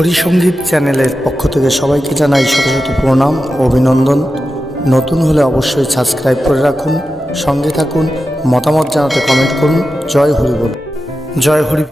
হরিসঙ্গীত চ্যানেলের পক্ষ থেকে সবাইকে জানাই শত শত প্রণাম ও অভিনন্দন। নতুন হলে অবশ্যই সাবস্ক্রাইব করে রাখুন, সঙ্গে থাকুন, মতামত জানাতে কমেন্ট করুন। জয় হরি বল, জয় হরি।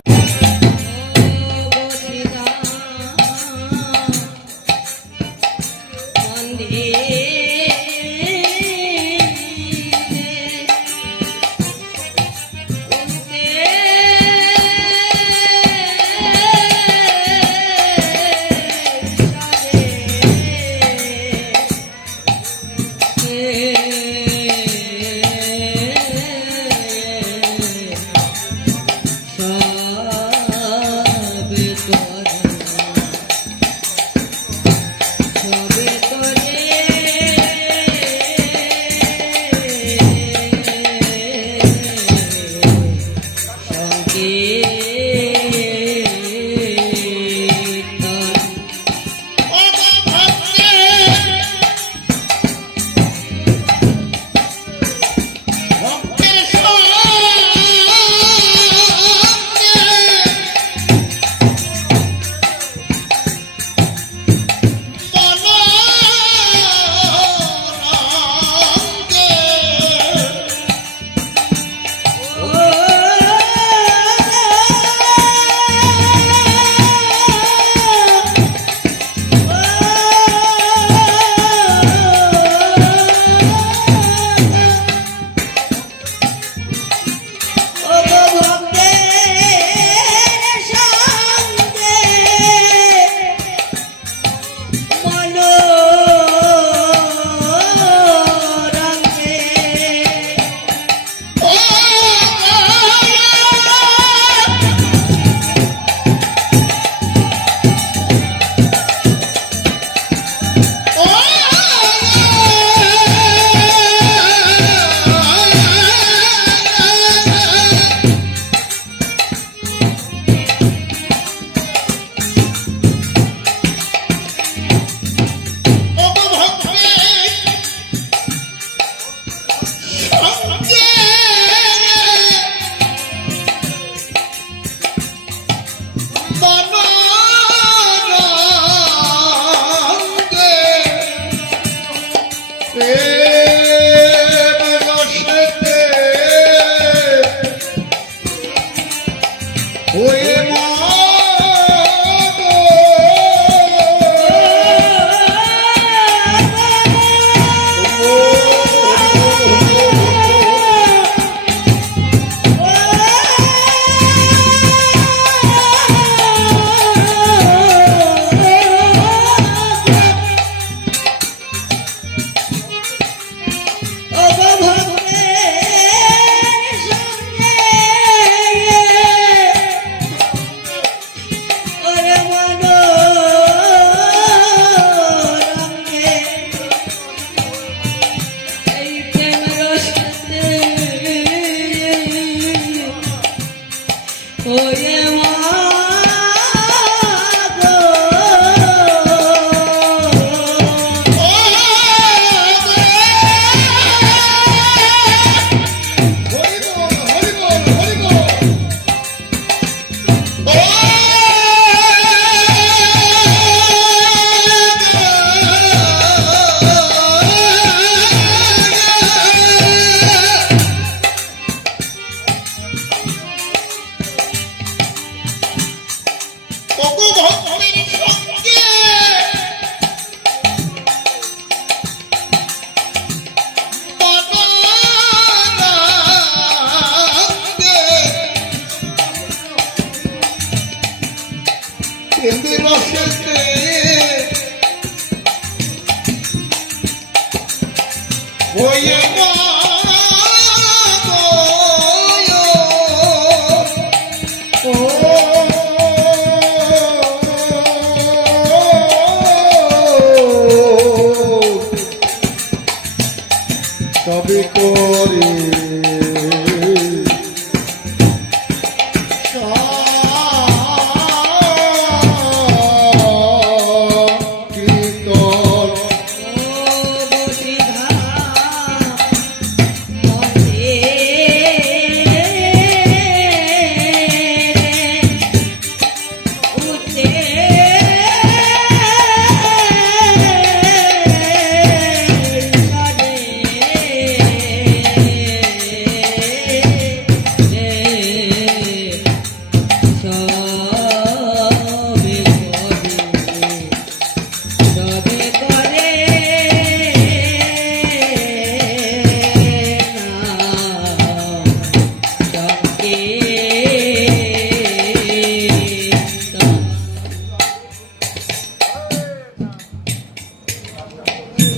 তবে করে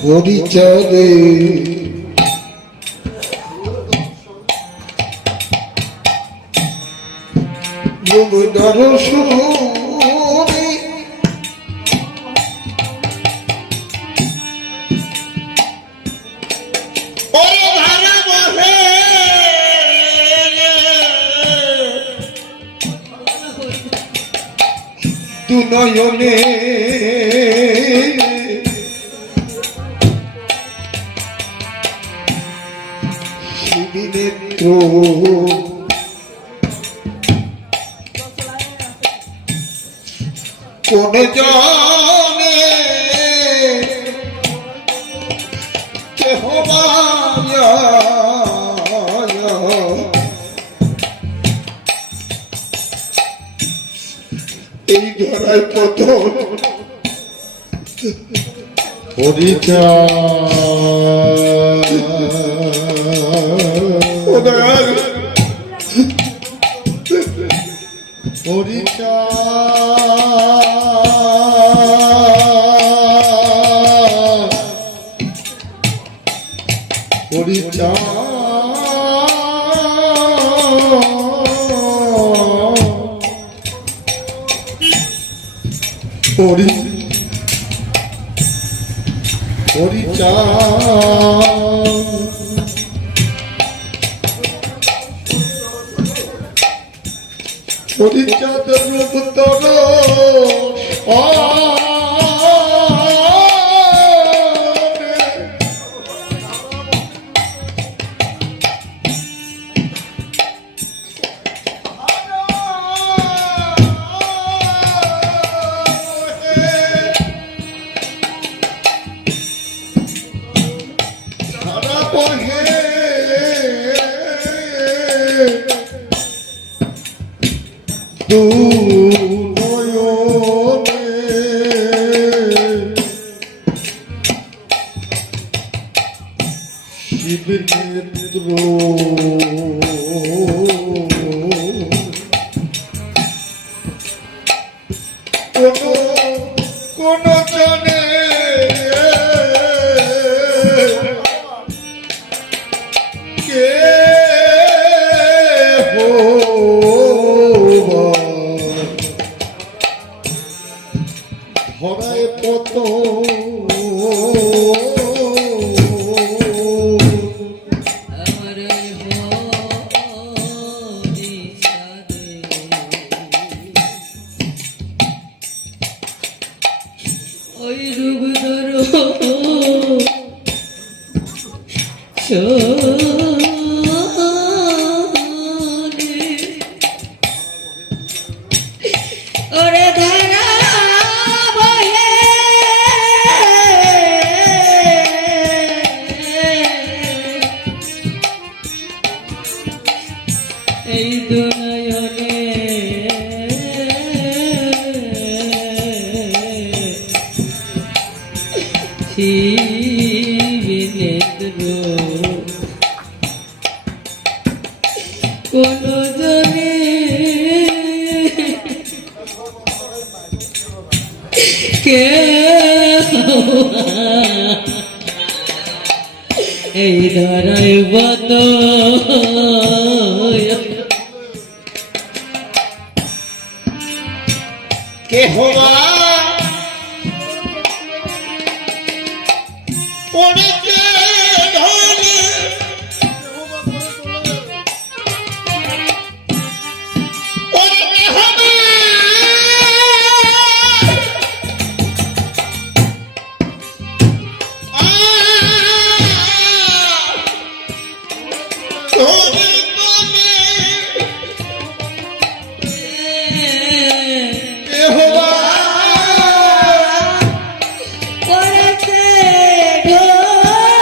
হরিচাঁদে যমুনার সুরে দুনয়নে শিবিনেত্র কোন জানে কেহ মায়া এই ধরায় কত হরিচাঁদ রূপ তর কোন জানে কে ধরায় কত ওই রূপ ধরো ওরে ধারা বহে এই দুনয়নে শিবিনেত্র কোন জনে কে এই ধরায় বত কে হবা পড়েছে ঢলে পড়ে হবে ধরে তুমি কে হবা পড়েছে ঢলে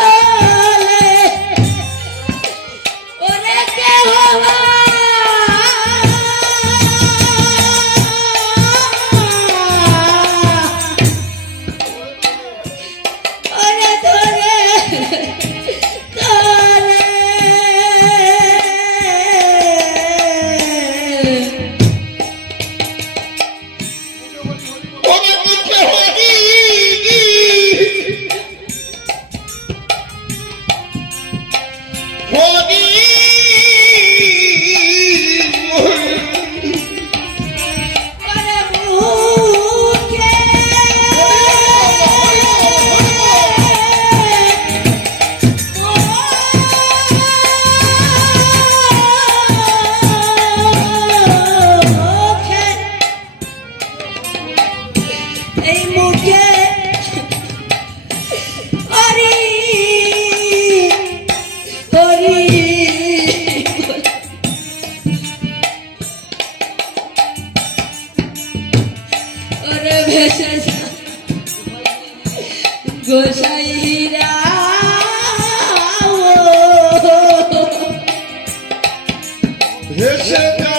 এই মুখে হরি হরি ওরে ভেসে যা গোসাইরা ভেসে যায়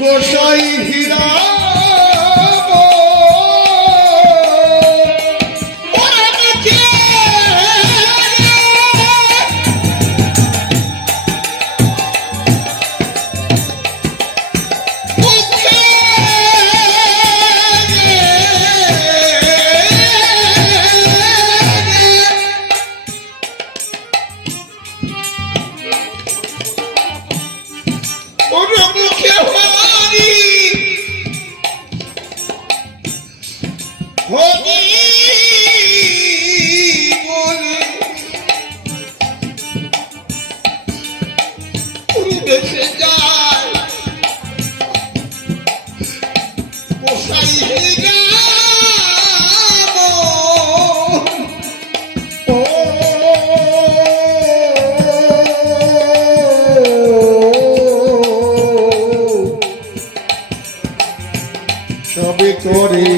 গোসাই হীরা বেঁচে যায় গোসাই হীরা ও সবে করে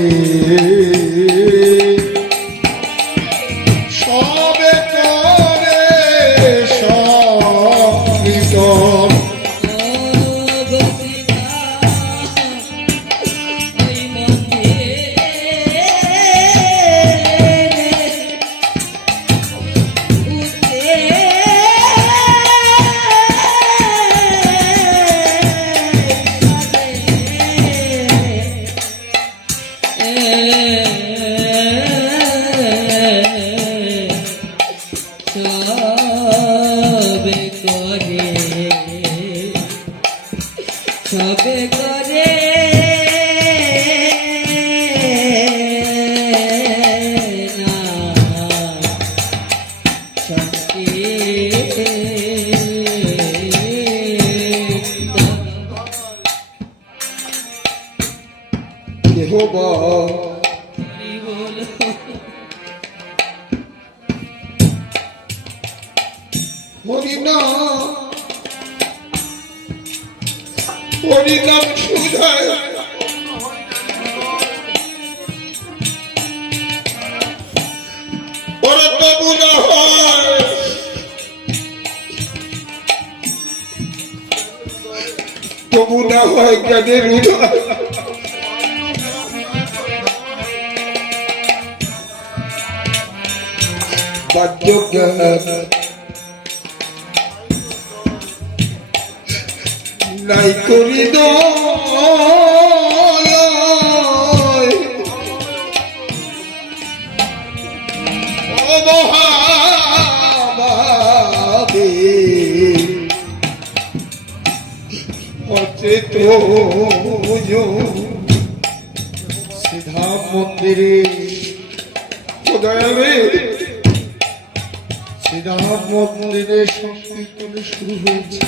সবে করে সব নিতর সবে করে না দেহবা হরিনাম সুধায় ওরা তবু না হয় তবু না হয় জ্ঞানের উদয় বাহ্য জ্ঞান নাই করি অবহাবে অচেত সিধা মন্দিরে কোদারে সিধা মন্দিরে সংকীর্তন শুরু হয়েছে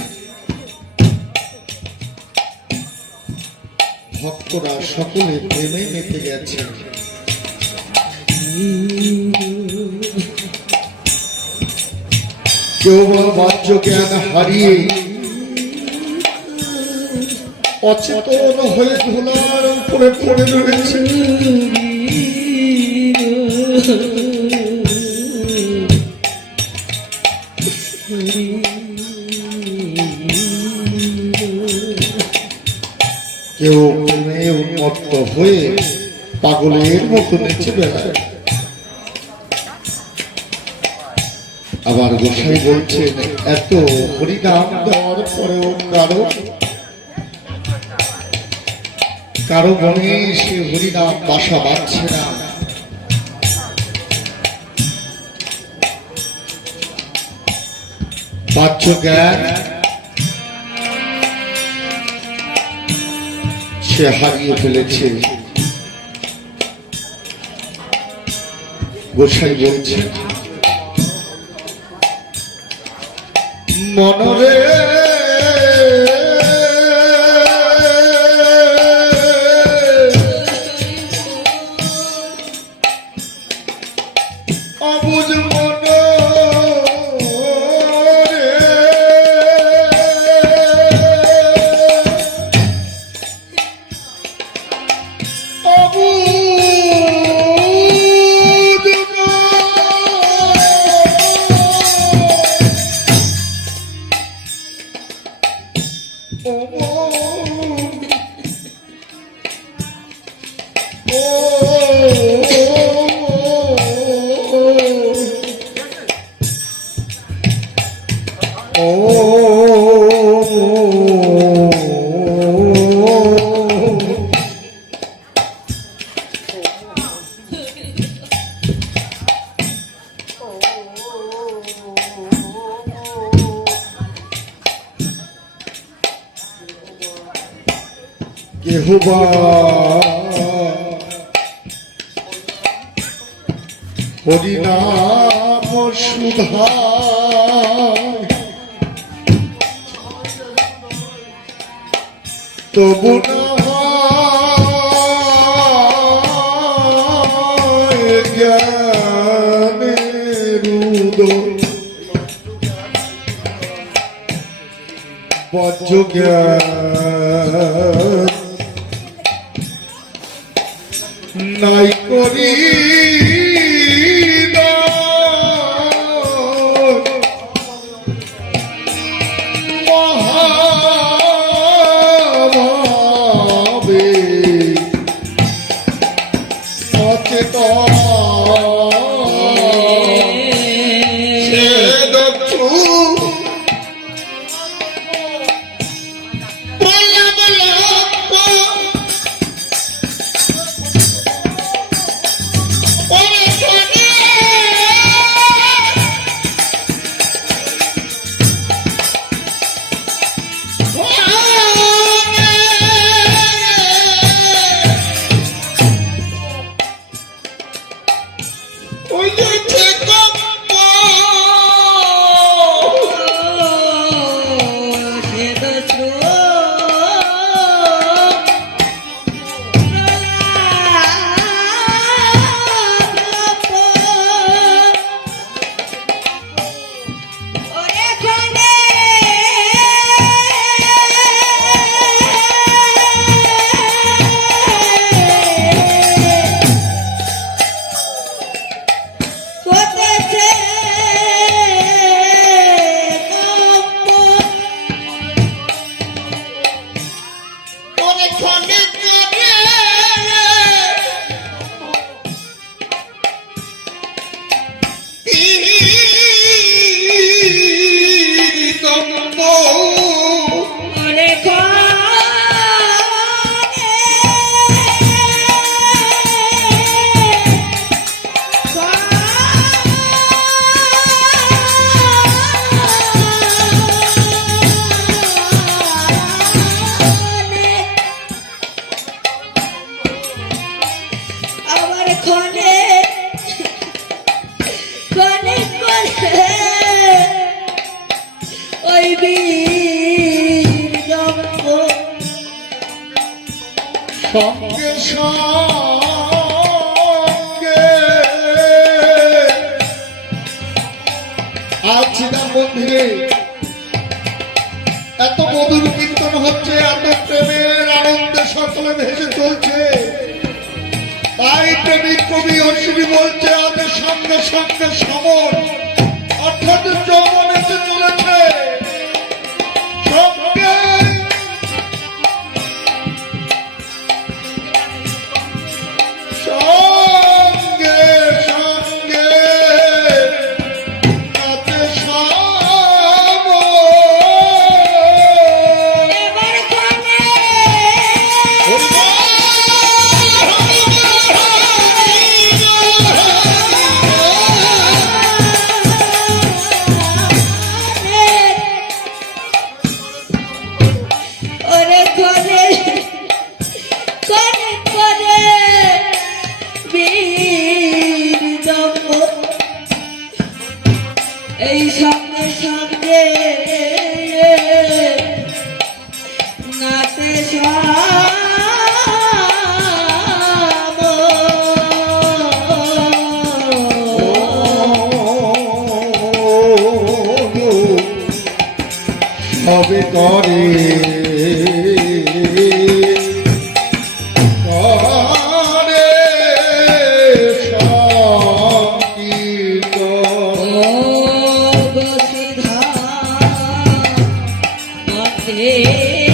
ভক্তরা সকলে প্রেমে মেতে গেছে কেউ বা বাহ্য জ্ঞান হারিয়ে অচেতন হয়ে ধুলার উপরে পড়ে রয়েছে কেউ প্রেমে উন্মত্ত হয়ে পাগলের মতো নেচে বেড়ায় আবার গোসাই বলছেন এত হরিনাম দেওয়ার পরেও কারো মনে সে হরিনাম বাসা বাঁধছে না বাহ্য জ্ঞান সে হারিয়ে ফেলেছে গোসাই বলছে মনরে ও মন, কেহবা হরিনাম সুধা তবু না হয় জ্ঞানের উদয় বজ্র জ্ঞান নাই করি মহাভাবে অচেতন সে দক্ষু সঙ্গে সঙ্গে আজ না মন্দিরে এত মধুর কীর্তন হচ্ছে, এত প্রেমের আনন্দে সকলে ভেসে চলছে। তাই প্রেমিক কবি অশ্বিনী বলছে আজ সঙ্গে সঙ্গে সমন অর্থাৎ যৌবন এসে চলেছে। সঙ্গে সঙ্গে সঙ্গে নাচে শ্যাম। এই সঙ্গে সঙ্গে নাচে শ্যাম। সবে করে বসুধা মধ্যে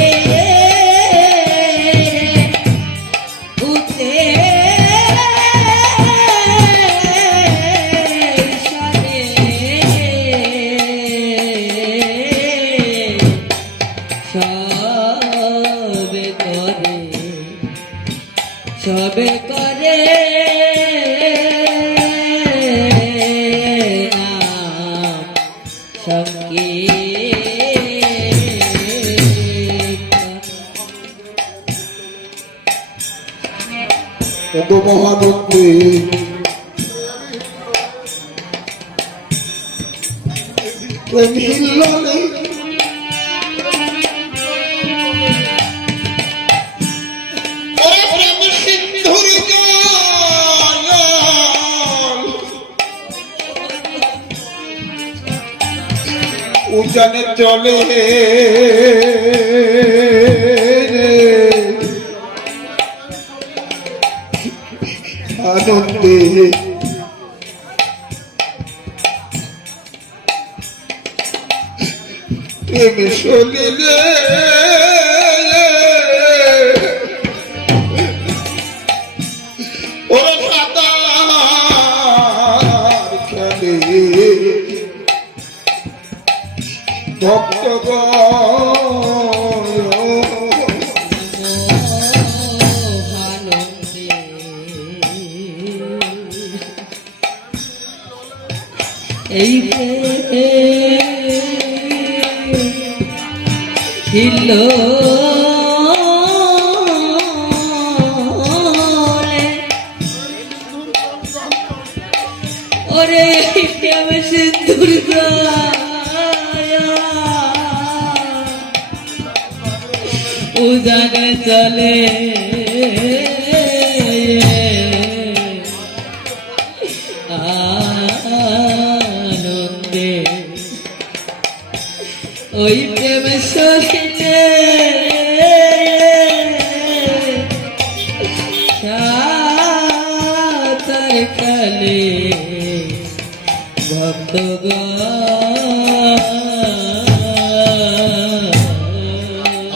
সবে করে নাম কত মহানন্দে মিলনে ওরে প্রেম সিন্ধুর জল উজানে চলে আনন্দে প্রেম সলিলে ওরা সাঁতার খেলে ভক্তগণ এই ছিল ওরে প্রেম সিন্ধুর উজানে চলে আনন্দে ওই প্রেম সখিলে সাঁতার কালে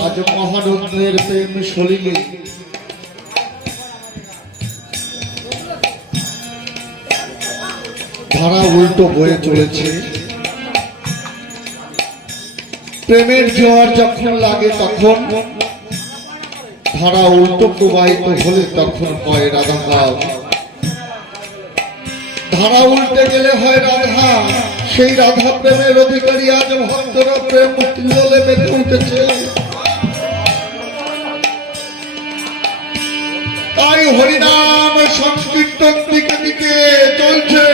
আজ মহানন্দের প্রেম সলিলে ধারা উল্টো বয়ে চলেছে। প্রেমের জোয়ার যখন লাগে তখন ধারা উল্টো প্রবাহিত হলে তখন হয় রাধাভাব। ধারা উল্টে গেলে হয় রাধা। সেই রাধা প্রেমের অধিকারী আজ ভক্তরা প্রেম হিল্লোলে মেতে উঠেছে। তাই হরিনাম সংকীর্তন দিকে দিকে চলছে।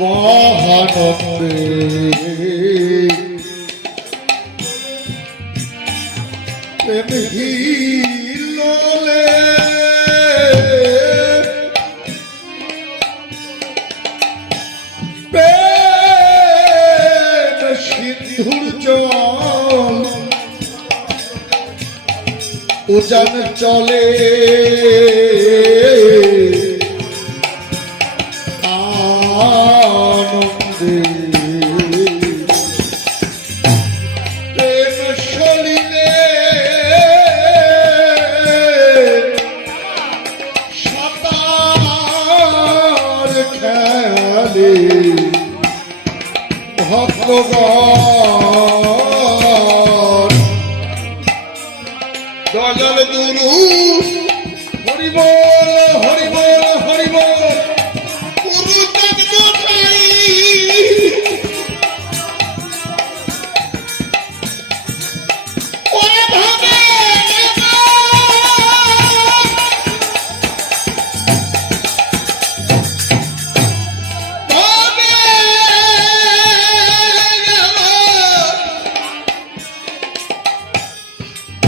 মহানন্দে প্রেম হিল্লোলে প্রেম সিন্ধুর জল উজান চলে আনন্দে প্রেম সলিলে সাঁতার খেলে ভক্তগণ দয়াল গুরু হরি বল হরি বল হরি বল গুরু জগদোসাই ওরে ভাবে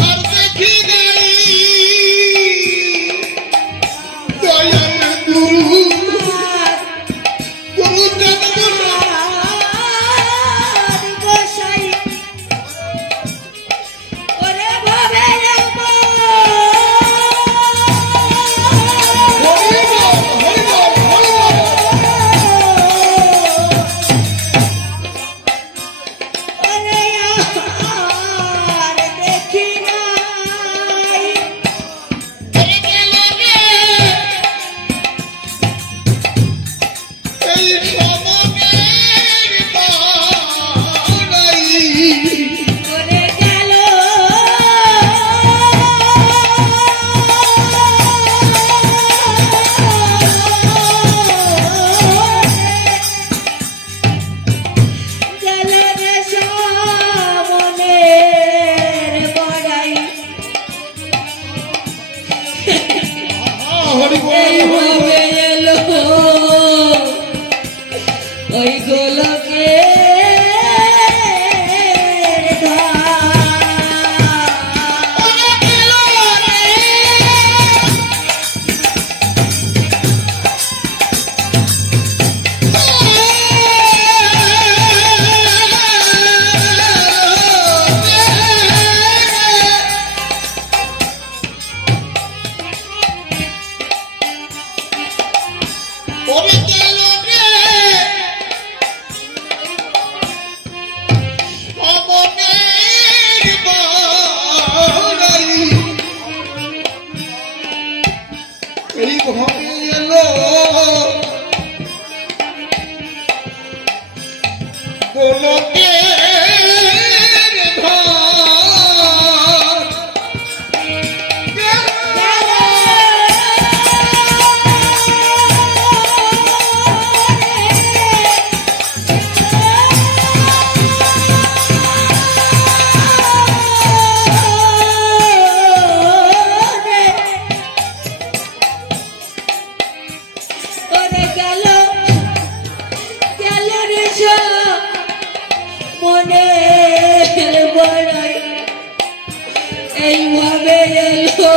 আর দেখি গাই এইভাবে এলো ওই গোলকে এইভাবে এলো গোলকের ধার ওরে গেল গেল রে মনে বড়াই এইভাবে এলো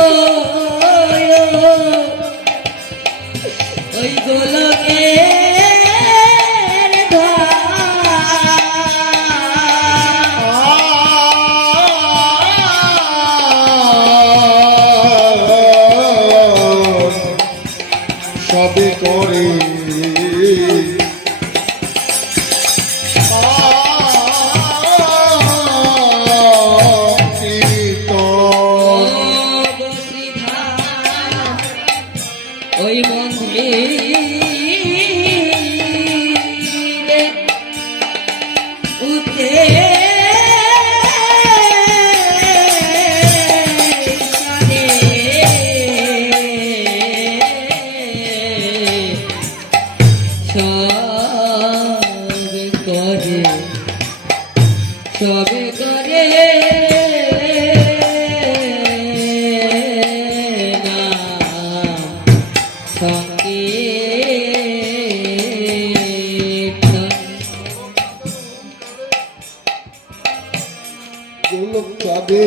ওই গোলকে সবে করে ওই মন্দিরে উঠে সবে করে না সংকীর্তন গোলক যাবে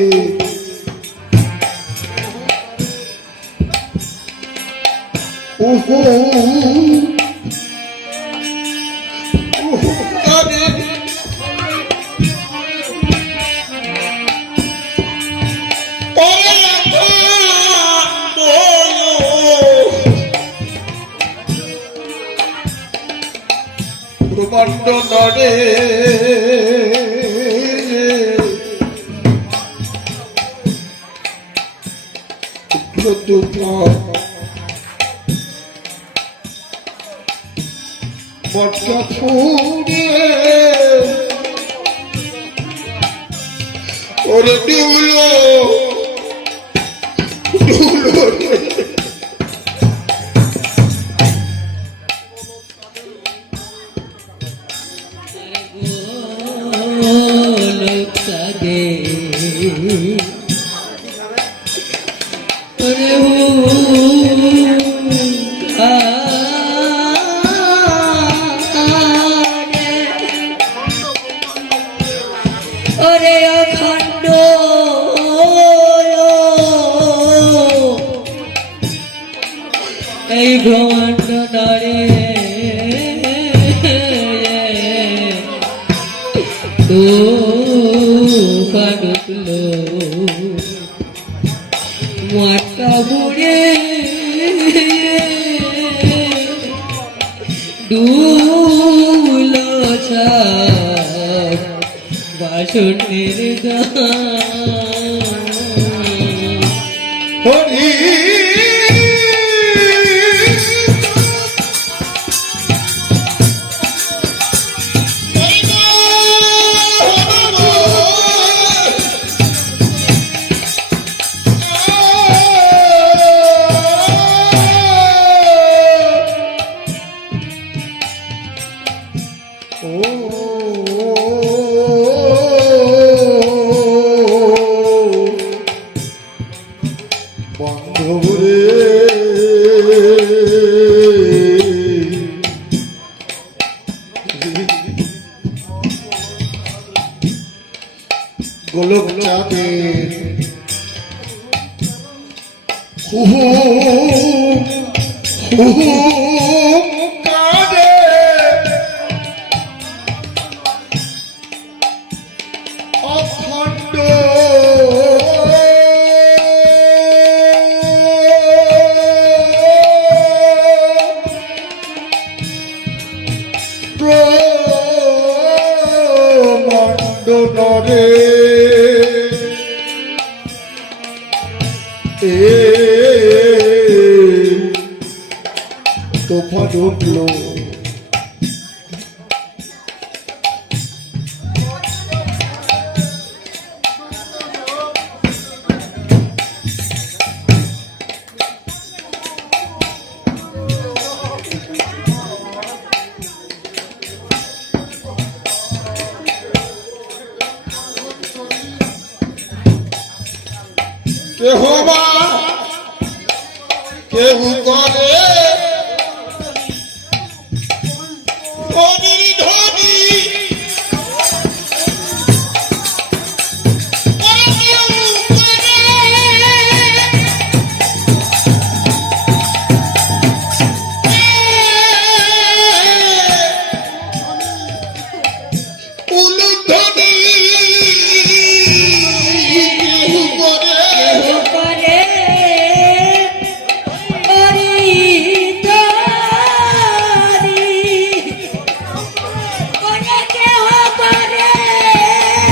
ওহো যাবে ব্রহ্মাণ্ড নড়ে তুফান মটকা ফুড়ে ওরে ডিউলো গোলক সাগে ওরে ওরে অখণ্ড এই ব্রহ্মাণ্ড নরে তুফান উঠলো মাটা বুড়ে ডুবলো ছাদ বাসনের গান হরি ও তাদের হু হু হু কাঁদে অখণ্ড মণ্ডনরে তুফান উঠল কেহ বা কেউ করে ধনী ধনী উলুধ্বনি কেউ করে করে হরিদ্বারি করে কেহ করে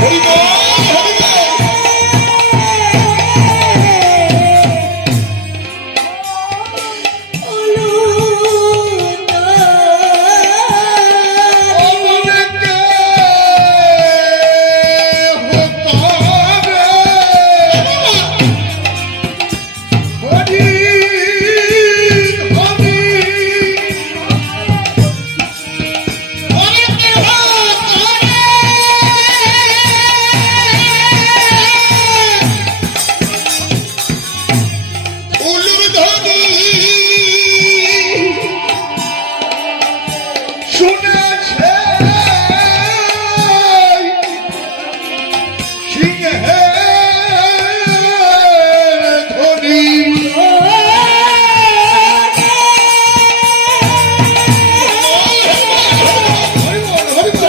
হরি বল, হরি বল। অমরকে হতারে হরি হরি অমরকে হতারে উলুর ধ্বনি শুনেছে সিংহের ধ্বনি হরি বল, হরি বল, হরি বল।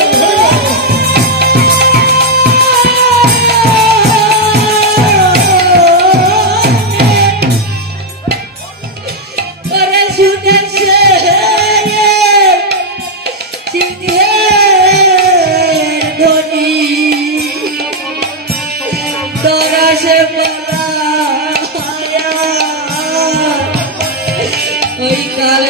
ওই কাল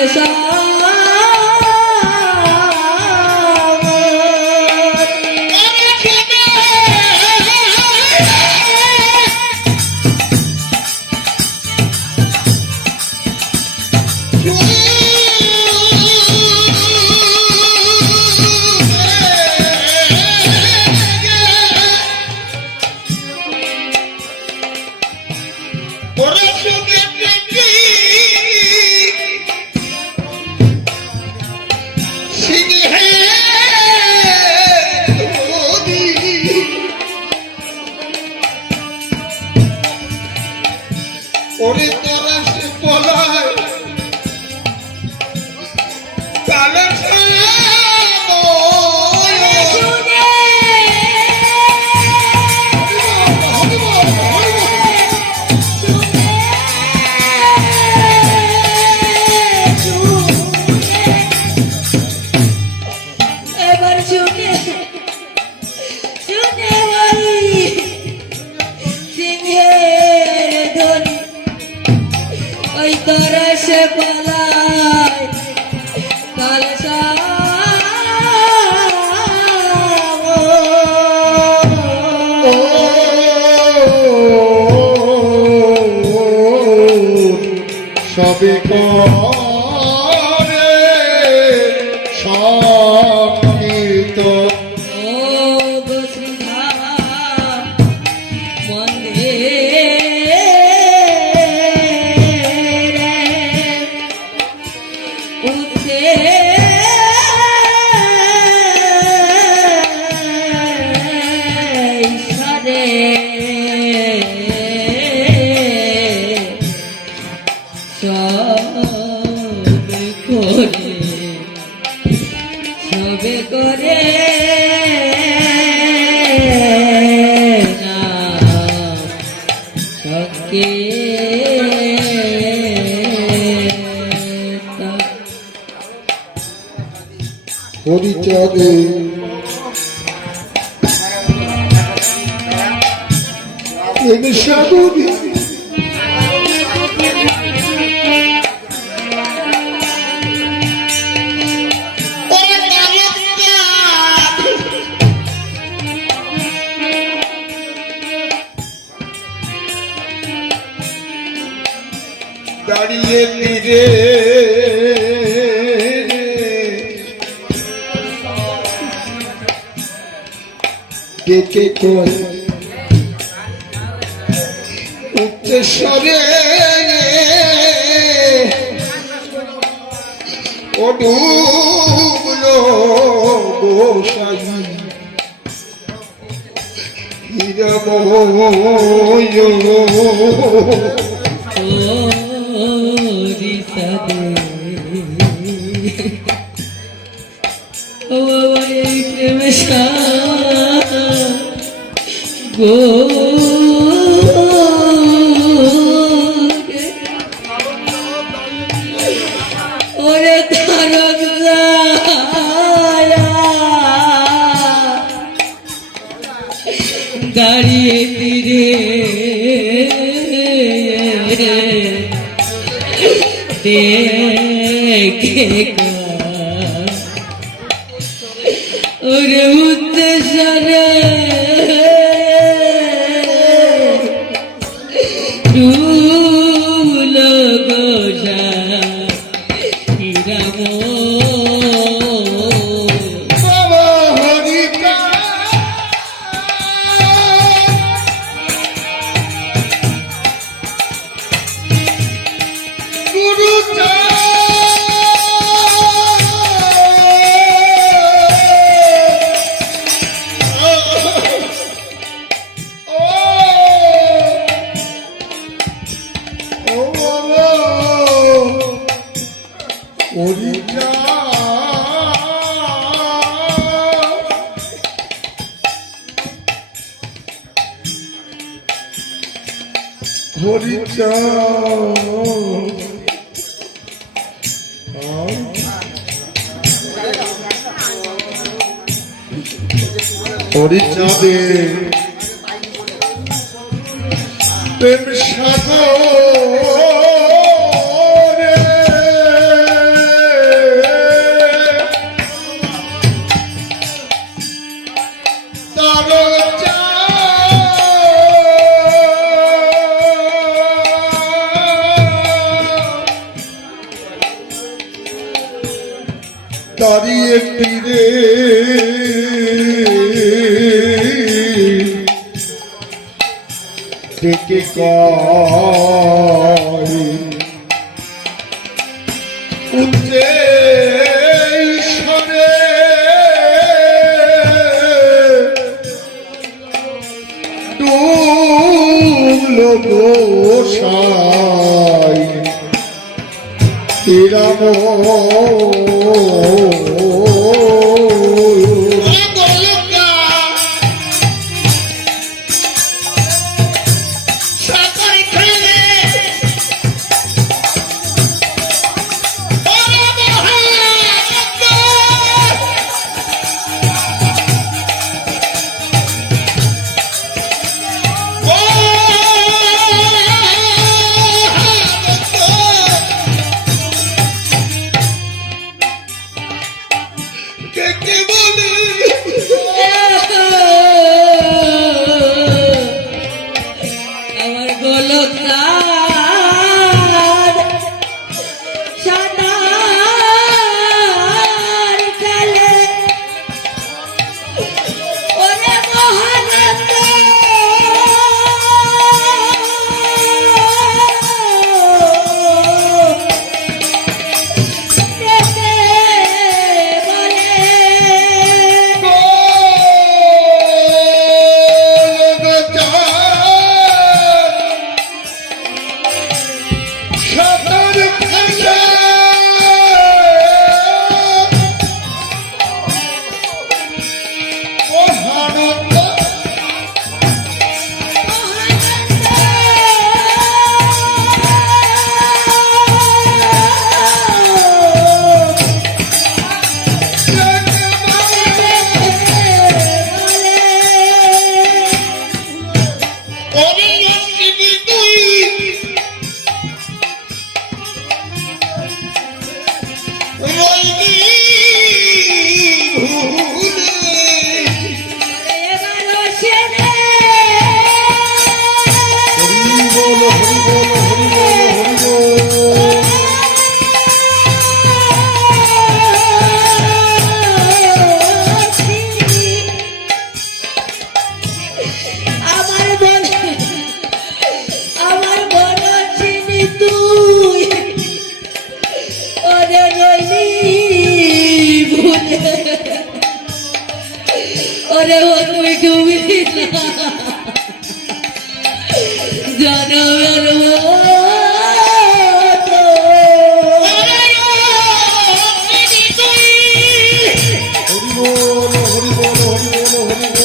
ওরে তারা সে পলায় কালে এবার শুনে শুনে ওই সিংহের ধ্বনি ওই তোরা সে পালায় কাল সবে করে সংকীর্ত ও বসুধা মন্দে উঠে সারে করে সবে করে না সঙ্গে হরিচাঁদে প্রেম সাগরে দাঁড়িয়ে তীরে ডেকে কয় উচ্চস্বরে ও ডুবলো গোসাই হীরময় ওরে তারক দাঁড়িয়ে তীরে দেখে ওরে উদ্দেশ্যরে ডুবলো গোসা হিরাম হরিচাঁদে প্রেম সাগরে তার দাঁড়িয়ে তীরে ডেকে কয় উচ্চে ঈশ্বরে ডুবলো গোসাই হীরাম কে জনমের মতো হরি বল হরি বল হরি বল হরি বল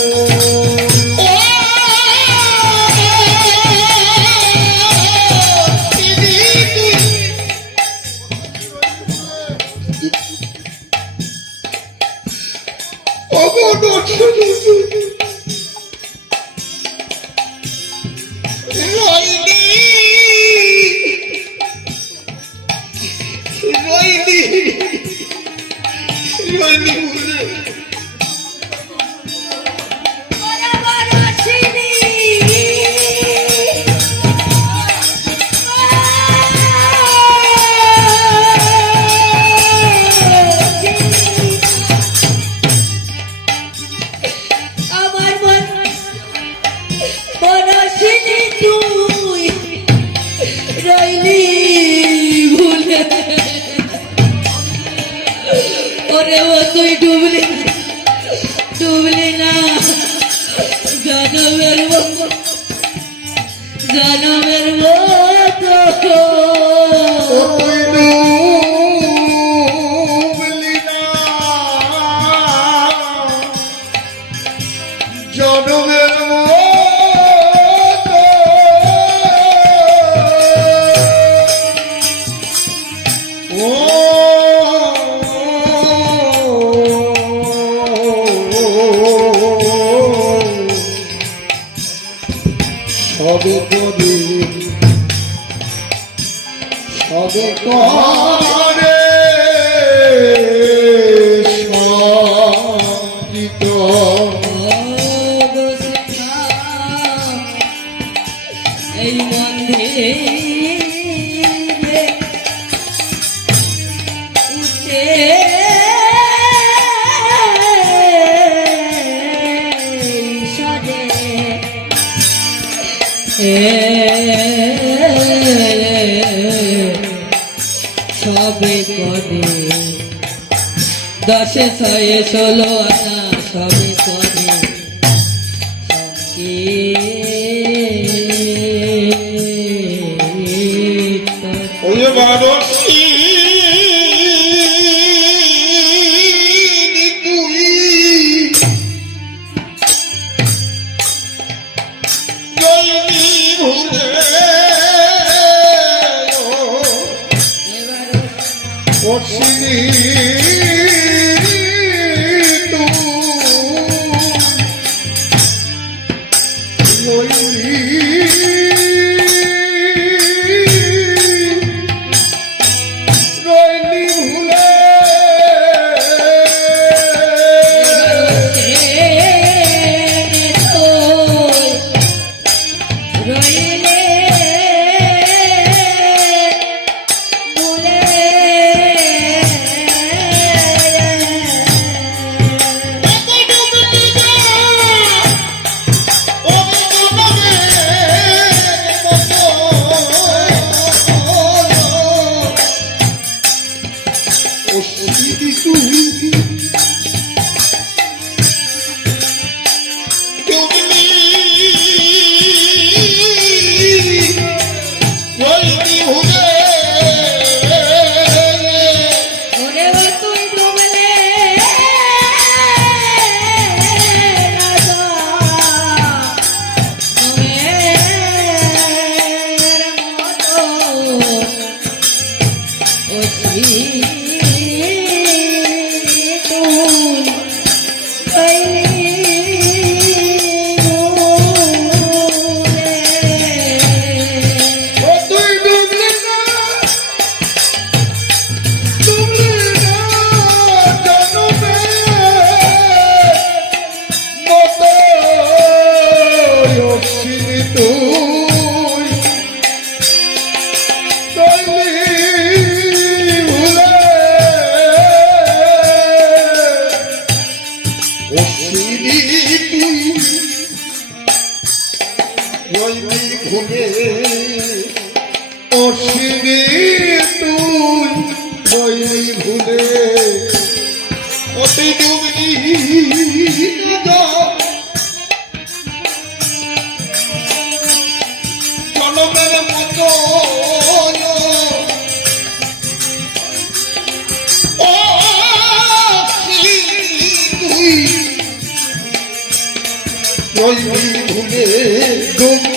তুই ডুবলি না জনমের মতো ডুবলি না জনমের মতো সবে করে সঙ্গীত এই মন্দিরে উঠে সরে সবে করে 10 6 16 আনা সবে করে ওই বারসি তুই জলনি ভুলে অশ্বিনী ঘুমে অশ্বিনী তুই বই ভুলে অতি ডুবলি চলবি ভুলে গঙ্গা